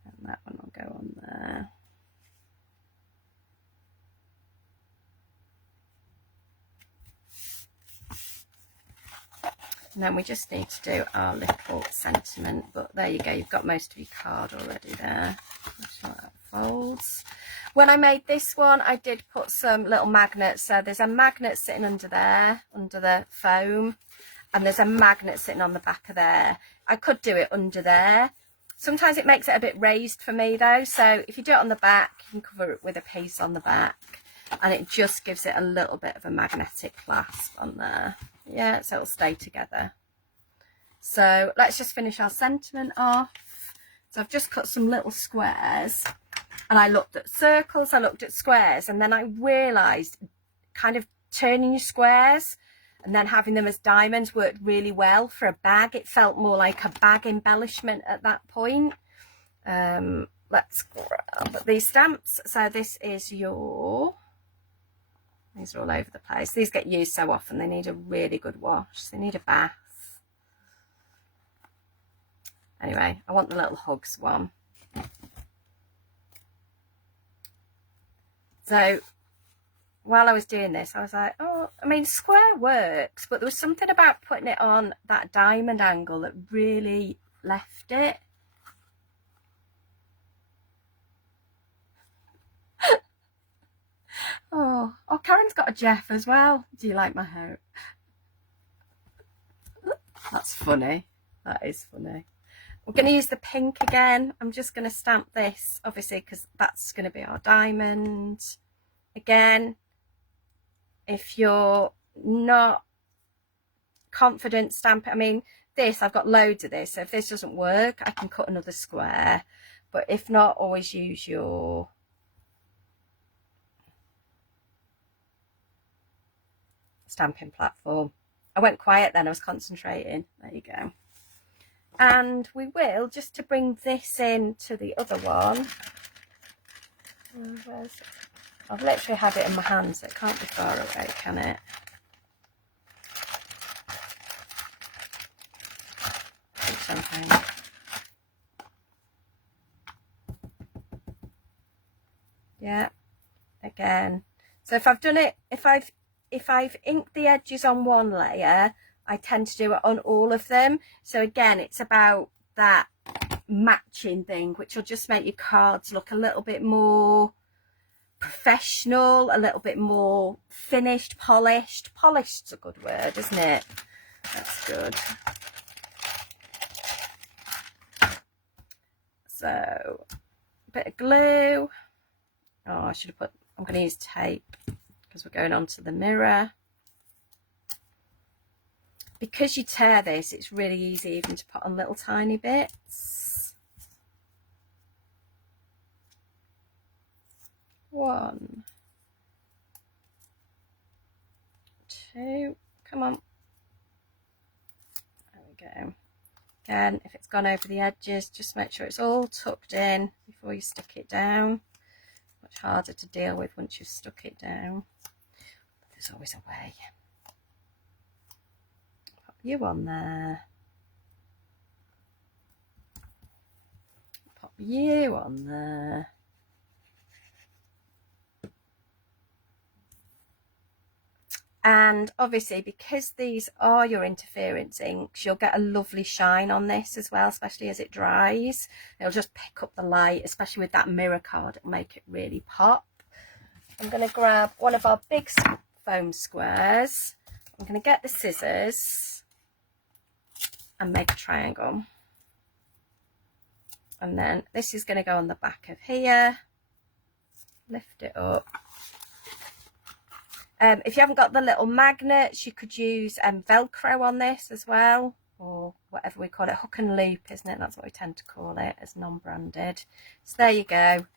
And that one will go on there. And then we just need to do our little sentiment, but there you go, you've got most of your card already there. Make sure that folds. When I made this one, I did put some little magnets. So there's a magnet sitting under there, under the foam, and there's a magnet sitting on the back of there. I could do it under there. Sometimes it makes it a bit raised for me though, so if you do it on the back, you can cover it with a piece on the back, and it just gives it a little bit of a magnetic clasp on there. Yeah, so it'll stay together. So let's just finish our sentiment off. So I've just cut some little squares, and I looked at circles, I looked at squares, and then I realised kind of turning your squares and then having them as diamonds worked really well for a bag. It felt more like a bag embellishment at that point. Let's grab these stamps. So this is your... These are all over the place. These get used so often, they need a really good wash. They need a bath. Anyway, I want the little hugs one. So while I was doing this, I was like, oh, I mean, square works, but there was something about putting it on that diamond angle that really left it. Oh, Karen's got a Jeff as well. Do you like my hair? That's funny. That is funny. We're going to use the pink again. I'm just going to stamp this, obviously, because that's going to be our diamond. Again, if you're not confident stamping, I mean, this, I've got loads of this. So if this doesn't work, I can cut another square. But if not, always use your... stamping platform. I went quiet then, I was concentrating. There you go. And we will, just to bring this in to the other one, I've literally had it in my hands, so it can't be far away, can it? Champagne. Yeah, again. So if I've done it, if I've inked the edges on one layer, I tend to do it on all of them. So again, it's about that matching thing, which will just make your cards look a little bit more professional, a little bit more finished, polished. Polished's a good word, isn't it? That's good. So a bit of glue. Oh, I should have put, I'm going to use tape because we're going on to the mirror. Because you tear this, it's really easy even to put on little tiny bits. 1, 2, come on. There we go. Again, if it's gone over the edges, just make sure it's all tucked in before you stick it down. Much harder to deal with once you've stuck it down. But there's always a way. Pop you on there. Pop you on there. And obviously, because these are your interference inks, you'll get a lovely shine on this as well, especially as it dries. It'll just pick up the light, especially with that mirror card. It'll make it really pop. I'm going to grab one of our big foam squares. I'm going to get the scissors and make a triangle. And then this is going to go on the back of here. lift it up. If you haven't got the little magnets, you could use Velcro on this as well, or whatever we call it, hook and loop, isn't it? That's what we tend to call it as non-branded. So there you go.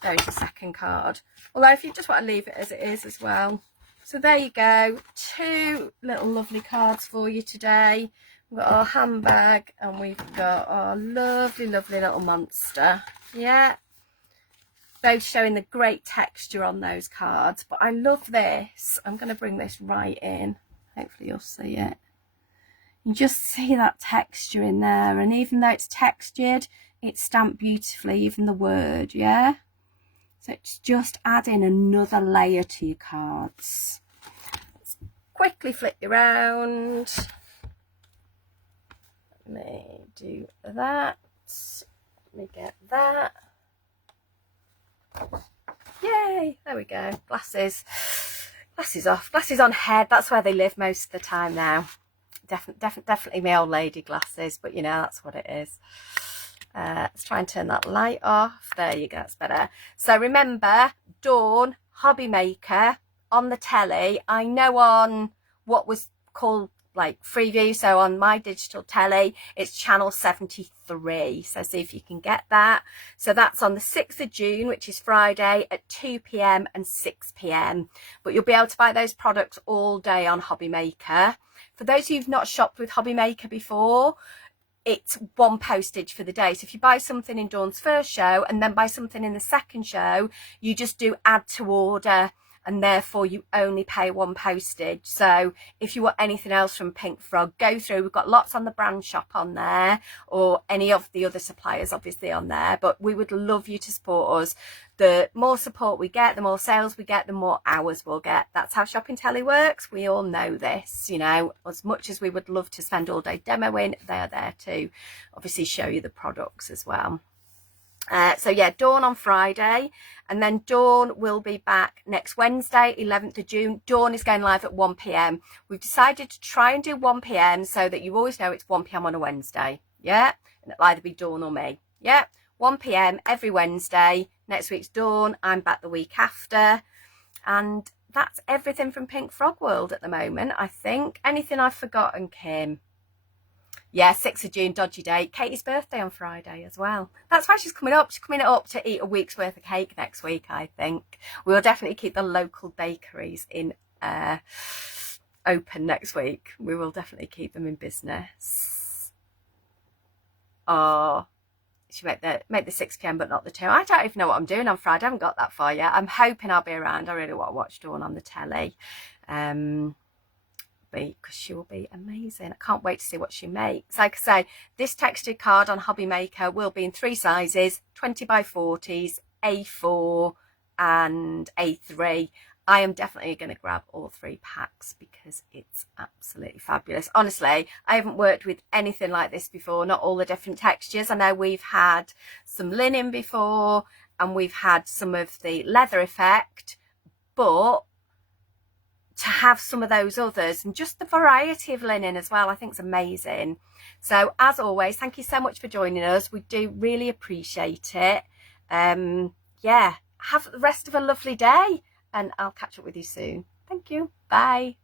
There's the second card. Although if you just want to leave it as it is as well. So there you go. 2 little lovely cards for you today. We've got our handbag and we've got our lovely, lovely little monster. Yeah. Both showing the great texture on those cards, but I love this. I'm going to bring this right in. Hopefully you'll see it. You just see that texture in there, and even though it's textured, it's stamped beautifully, even the word, yeah? So it's just adding another layer to your cards. Let's quickly flip you around. Let me do that. Let me get that. Yay, there we go. Glasses off, glasses on head. That's where they live most of the time now. Definitely my old lady glasses, but you know, that's what it is. Let's try and turn that light off. There you go, that's better. So remember, Dawn Hobby Maker on the telly. I know on what was called like Freeview, so on my digital telly it's channel 73, so see if you can get that. So that's on the 6th of June, which is Friday, at 2 p.m. and 6 p.m. but you'll be able to buy those products all day on Hobby Maker. For those who've not shopped with Hobby Maker before, it's one postage for the day. So if you buy something in Dawn's first show and then buy something in the second show, you just do add to order, and therefore you only pay one postage. So if you want anything else from Pink Frog, go through. We've got lots on the brand shop on there, or any of the other suppliers obviously on there, but we would love you to support us. The more support we get, the more sales we get, the more hours we'll get. That's how Shopping Telly works. We all know this, you know. As much as we would love to spend all day demoing, they are there to obviously show you the products as well. So yeah, Dawn on Friday, and then Dawn will be back next Wednesday, 11th of June. Dawn is going live at 1 p.m. We've decided to try and do 1 p.m. so that you always know it's 1 p.m. on a Wednesday. Yeah, and it'll either be Dawn or me. Yeah, 1 p.m. every Wednesday. Next week's Dawn. I'm back the week after, and that's everything from Pink Frog World at the moment, I think. Anything I've forgotten, Kim? Yeah, 6th of June, dodgy date. Katie's birthday on Friday as well. That's why she's coming up. She's coming up to eat a week's worth of cake next week, I think. We'll definitely keep the local bakeries in open next week. We will definitely keep them in business. Oh, she make the 6 p.m. but not the 2. I don't even know what I'm doing on Friday. I haven't got that far yet. I'm hoping I'll be around. I really want to watch Dawn on the telly. Because she will be amazing. I can't wait to see what she makes. Like I say, this textured card on Hobby Maker will be in 3 sizes, 20 by 40s, A4 and A3. I am definitely going to grab all 3 packs because it's absolutely fabulous. Honestly, I haven't worked with anything like this before, not all the different textures. I know we've had some linen before and we've had some of the leather effect, but to have some of those others and just the variety of linen as well, I think is amazing. So as always, thank you so much for joining us. We do really appreciate it. Yeah, have the rest of a lovely day and I'll catch up with you soon. Thank you. Bye.